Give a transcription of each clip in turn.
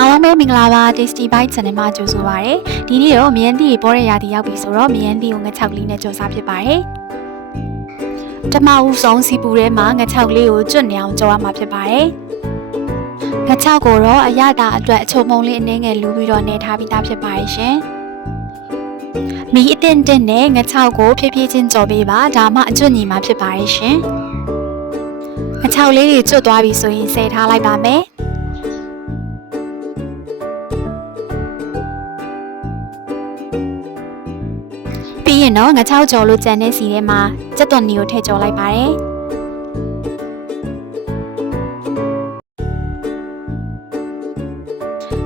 အားလုံးပဲမင်္ဂလာပါ Tasty Bite Channel မှာကြိုဆိုပါရစေ။ဒီနေ့တော့မယန်းသီးပေါ်ရရာသီရောက်ပြီဆိုတော့မယန်းသီးကိုငချောက်ကလေးနဲ့ကြိုစားဖြစ်ပါတယ်။ပထမဦးဆုံးစီပူထဲမှာငချောက်ကလေးကိုကျွတ်နေအောင်ကြောရမှာဖြစ်ပါတယ်။ငချောက်ကိုတော့အရသာအတွက်အချုံမုံလေးအနည်းငယ်လူပြီးတော့နေထားပြီးသားဖြစ်ပါတယ်ရှင်။မီအတင်းတင်းနဲ့ငချောက်ကိုဖြည်းဖြည်းချင်းကြော်ပေးပါဒါမှအကျွတ်ညီမှာဖြစ်ပါတယ်ရှင်။ငချောက်လေးတွေကျွတ်သွားပြီဆိုရင်ဆယ်ထားလိုက်ပါမယ်။ပြီးရင်တော့ငချောက်ကြော်လို့ကြံတဲ့စီထဲမှာကြက်သွန်နီကိုထည့်ကြော်လိုက်ပါတယ်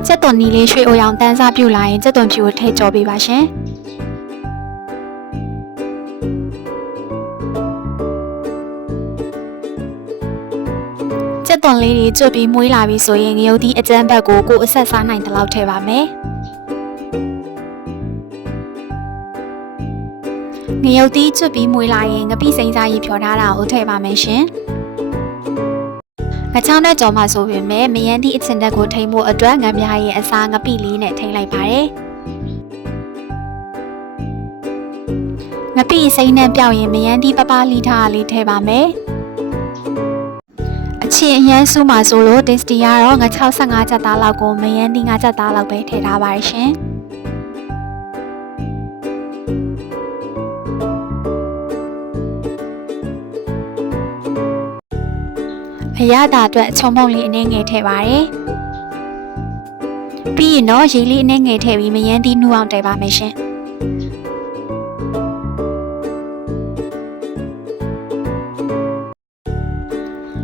ကြက်သွန်နီလေးရွှေအိုရောင်တန်းစားပြုတ်လာရင်ကြက်သွန်ဖြူကိုထည့်ကြော်ပေးပါရှင်ကြက်သွန်လေးတွေကျွတ်ပြီးမွေးလာပြီဆိုရင်ငရုတ်သီးအကျန်းဘက်ကိုအဆက်စားနိုင်တဲ့လောက်ထည့်ပါမယ်ငရုတ်သီးကျွတ်ပြီးမွေးလာရင်ငပိစိမ်းစားရီဖြော်ထားတာကိုထည့်ပါမယ်ရှင်ငချောင်းနဲ့ကြော်မှဆိုပေမဲ့မယန်းသီးအချင်တက်ကိုထိမ့်ဖို့အတွက်ငမြရဲ့အစားငပိလေးနဲ့ထိမ့်လိုက်ပါတယ်ငပိစိမ်းနဲ့ပြောက်ရင်မယန်းသီးပပလီထားလေးထည့်ပါမယ်အချင်းအရန်စုမှဆိုလို့ Tasty ကတော့ငချောက်15ကျပ်သားလောက်ကိုမယန်းသီး5ကျပ်သားလောက်ပဲထည့်ထားပါတယ်ရှင်အရသာအတွက်ချုံမုံလေးအနည်းငယ်ထည့်ပါတယ်။ပြီးရင်တော့ရေလေးအနည်းငယ်ထည့်ပြီးမယန်းသီးနှူးအောင်တည်ပါမယ်ရှင်။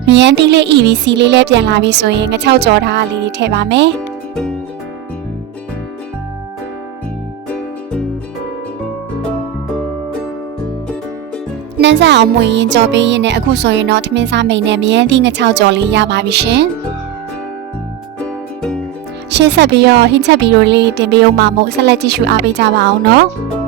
မယန်းသီးလေးဤပြီးစီလေးလည်းပြန်လာပြီဆိုရင်ငချောက်ကြော်ထားလေးတွေထည့်ပါမယ်။နှမ်းစားအောင်မွေရင်ကြော်ပေးရင်လည်းအခုဆိုရင်တော့ထမင်းစားမိန်နဲ့မယန်းသီးငချောက်ကြော်လေးရပါပြီရှင်ရှေ့ဆက်ပြီးတော့ဟင်းချက်ဗီဒီယိုလေးတင်ပေးအောင်ပါမို့ဆက်လက်ကြည့်ရှုအားပေးကြပါအောင်နော်။